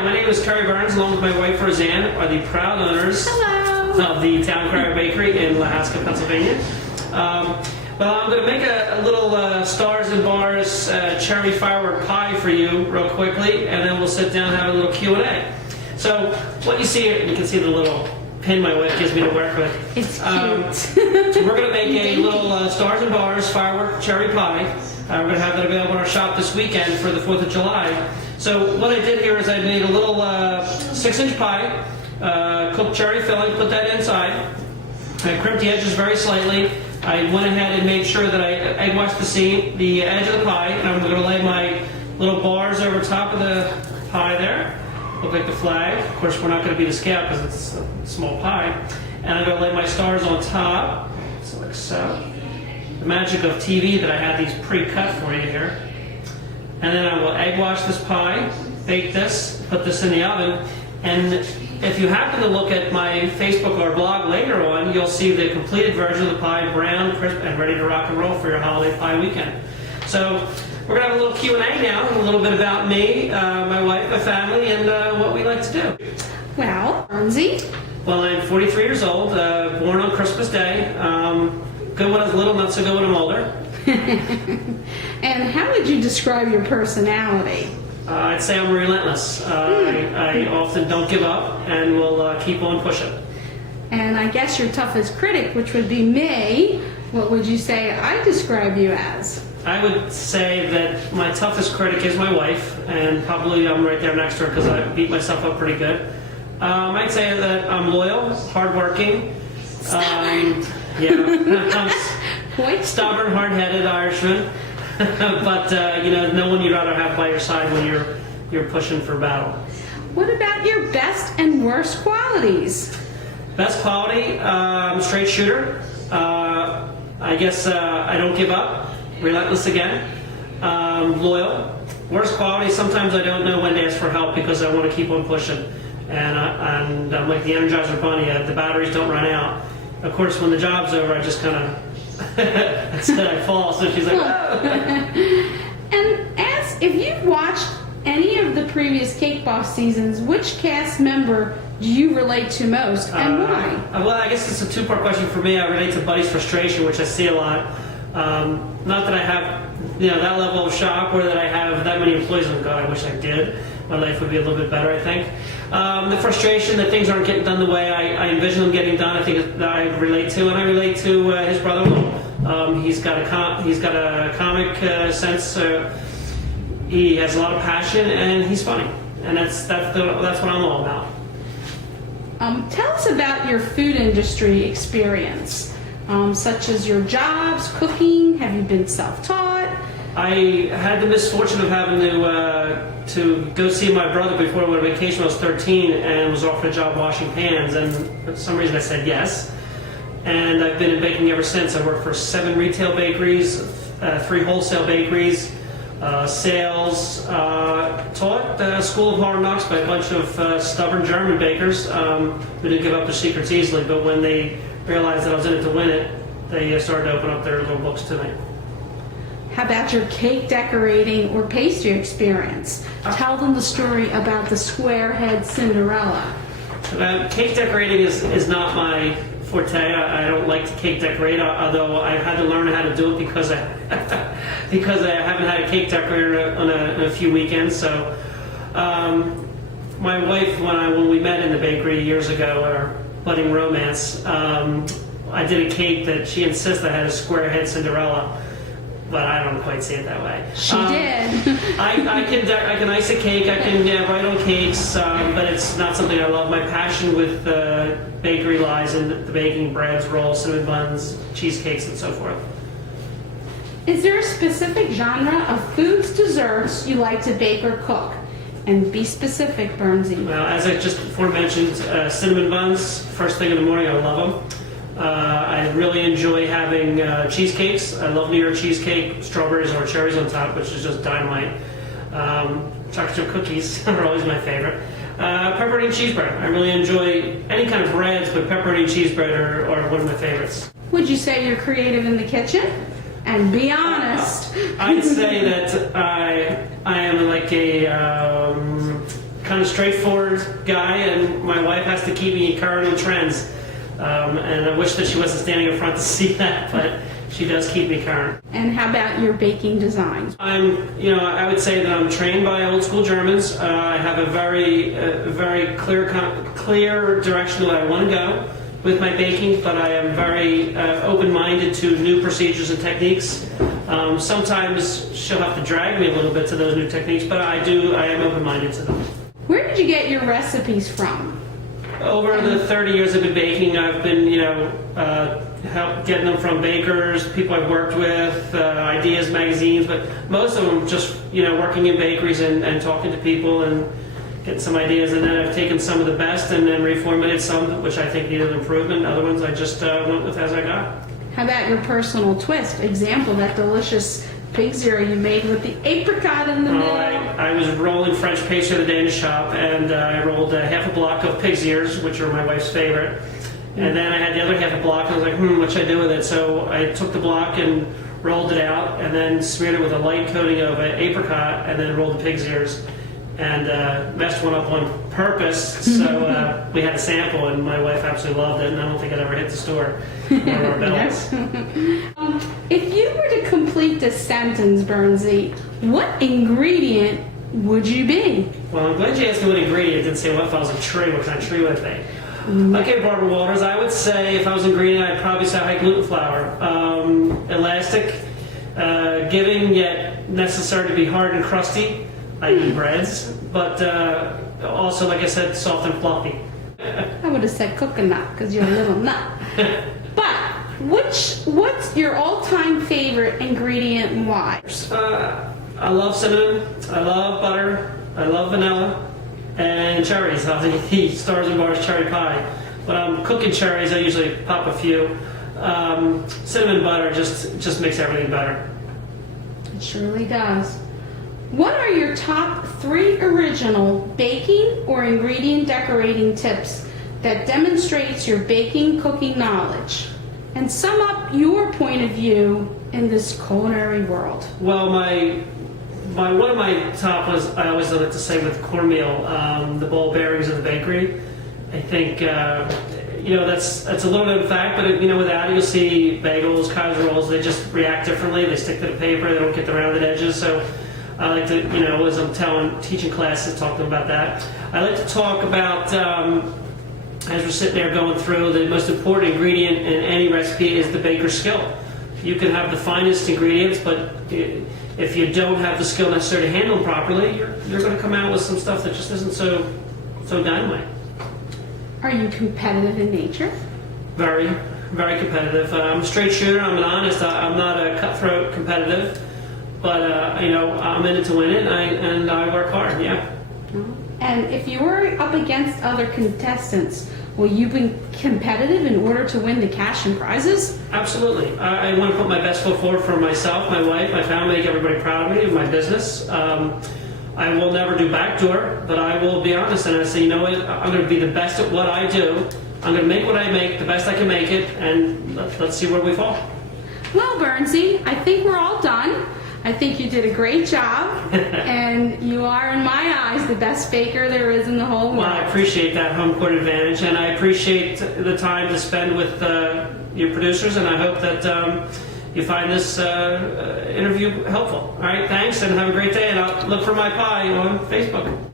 Hi, my name is Terry Burns, along with my wife Roseanne, are the proud owners of the Town Crier Bakery in Lahaska, Pennsylvania. Well, I'm going to make a little Stars and Bars cherry firework pie for you real quickly, and then we'll sit down and have a little Q&A. So what you see here, you can see the little pin my wife gives me to work with. It's cute. We're going to make a little Stars and Bars firework cherry pie. We're going to have that available in our shop this weekend for the 4th of July. So what I did here is I made a little 6-inch pie, cooked cherry filling, put that inside. I crimped the edges very slightly. I went ahead and made sure that I egg washed the edge of the pie, and I'm going to lay my little bars over top of the pie there. Look like the flag. Of course, we're not going to be to scale because it's a small pie. And I'm going to lay my stars on top, so like so. The magic of TV that I had these pre-cut for you here. And then I will egg wash this pie, bake this, put this in the oven, and if you happen to look at my Facebook or blog later on, you'll see the completed version of the pie, brown, crisp, and ready to rock and roll for your holiday pie weekend. So we're going to have a little Q&A now, a little bit about me, my wife, my family, and what we like to do. Well, Burnsy? Well, I'm 43 years old, born on Christmas Day. Good when I was little, not so good when I'm older. And how would you describe your personality? I'd say I'm relentless. I often don't give up and will keep on pushing. And I guess your toughest critic, which would be me, what would you say I describe you as? I would say that my toughest critic is my wife, and probably I'm right there next to her because I beat myself up pretty good. I'd say that I'm loyal, hardworking. I'm stubborn, hard-headed Irishman. But no one you'd rather have by your side when you're pushing for battle. What about your best and worst qualities? Best quality, straight shooter. I guess I don't give up. Relentless again. Loyal. Worst quality, sometimes I don't know when to ask for help because I want to keep on pushing. And I'm like the Energizer Bunny. The batteries don't run out. Of course, when the job's over, I just kind of instead I fall. So she's like, oh. And if you've watched any of the previous Cake Boss seasons, which cast member do you relate to most, and why? Well, I guess it's a two-part question for me. I relate to Buddy's frustration, which I see a lot. Not that I have that level of shock or that I have that many employees. Oh God, I wish I did. My life would be a little bit better, I think. The frustration that things aren't getting done the way I envision them getting done, I think that I relate to, and I relate to his brother-in-law. He's got a comic sense. He has a lot of passion, and he's funny, and that's what I'm all about. Tell us about your food industry experience, such as your jobs, cooking. Have you been self-taught? I had the misfortune of having to go see my brother before I went on vacation when I was 13 and was offered a job washing pans, and for some reason I said yes. And I've been in baking ever since. I worked for 7 retail bakeries, 3 wholesale bakeries, sales, taught the School of Hard Knocks by a bunch of stubborn German bakers who didn't give up their secrets easily, but when they realized that I was in it to win it, they started to open up their little books to me. How about your cake decorating or pastry experience? Tell them the story about the square head Cinderella. Cake decorating is not my forte. I don't like to cake decorate, although I had to learn how to do it because I haven't had a cake decorator on a few weekends. So my wife, when we met in the bakery years ago, our budding romance, I did a cake that she insisted I had a square head Cinderella. But I don't quite see it that way. She did. I can ice a cake. I can write on cakes, but it's not something I love. My passion with bakery lies in the baking breads, rolls, cinnamon buns, cheesecakes, and so forth. Is there a specific genre of foods, desserts you like to bake or cook? And be specific, Burnsy. Well, as I just before mentioned, cinnamon buns, first thing in the morning, I love them. I really enjoy having cheesecakes. I love New York cheesecake, strawberries or cherries on top, which is just dynamite. Chocolate chip cookies are always my favorite. Pepperoni and cheese bread. I really enjoy any kind of breads, but pepperoni and cheese bread are one of my favorites. Would you say you're creative in the kitchen? And be honest. I'd say that I am like a kind of straightforward guy, and my wife has to keep me current in trends. And I wish that she wasn't standing in front to see that, but she does keep me current. And how about your baking designs? I would say that I'm trained by old school Germans. I have a very clear direction that I want to go with my baking, but I am very open-minded to new procedures and techniques. Sometimes she'll have to drag me a little bit to those new techniques, but I am open-minded to them. Where did you get your recipes from? Over the 30 years I've been baking, I've been, getting them from bakers, people I've worked with, ideas, magazines, but most of them just, working in bakeries and talking to people and getting some ideas. And then I've taken some of the best and then reformulated some which I think needed improvement. Other ones I just went with as I got. How about your personal twist? Example, that delicious pig's ear you made with the apricot in the middle. I was rolling French pastry the day in the shop, and I rolled half a block of pig's ears, which are my wife's favorite. And then I had the other half a block, and I was like, what should I do with it? So I took the block and rolled it out, and then smeared it with a light coating of apricot, and then rolled the pig's ears. And messed one up on purpose, so we had a sample, and my wife absolutely loved it, and I don't think it ever hit the store or our bells. If you were to complete the sentence, Bernsey, what ingredient would you be? Well, I'm glad you asked me what ingredient. It didn't say what if I was a tree, what kind of tree would I be? Okay, Barbara Walters, I would say if I was an ingredient, I'd probably say high gluten flour. Elastic, giving yet necessary to be hard and crusty. I eat breads, but also, like I said, soft and fluffy. I would have said coconut because you're a little nut. But what's your all-time favorite ingredient and why? I love cinnamon, I love butter, I love vanilla, and cherries. I'll eat Stars and Bars cherry pie. When I'm cooking cherries, I usually pop a few. Cinnamon butter just makes everything better. It surely does. What are your top 3 original baking or ingredient decorating tips that demonstrates your baking cooking knowledge? And sum up your point of view in this culinary world. Well, one of my top was, I always like to say with cornmeal, the ball bearings of the bakery. I think that's a little known fact, but without it, you'll see bagels, cottage rolls, they just react differently. They stick to the paper, they don't get the rounded edges. So I like to, as I'm teaching classes, talk to them about that. I like to talk about, as we're sitting there going through, the most important ingredient in any recipe is the baker's skill. You can have the finest ingredients, but if you don't have the skill necessary to handle them properly, you're going to come out with some stuff that just isn't so dynamite. Are you competitive in nature? Very, very competitive. I'm a straight shooter. I'm an honest. I'm not a cutthroat competitive. But, I'm in it to win it, and I work hard, yeah. And if you were up against other contestants, will you be competitive in order to win the cash and prizes? Absolutely. I want to put my best foot forward for myself, my wife, my family, make everybody proud of me and my business. I will never do backdoor, but I will be honest, and I say, I'm going to be the best at what I do. I'm going to make what I make, the best I can make it, and let's see where we fall. Well, Bernsey, I think we're all done. I think you did a great job, and you are, in my eyes, the best baker there is in the whole world. Well, I appreciate that home court advantage, and I appreciate the time to spend with your producers, and I hope that you find this interview helpful. All right, thanks, and have a great day, and I'll look for my pie on Facebook.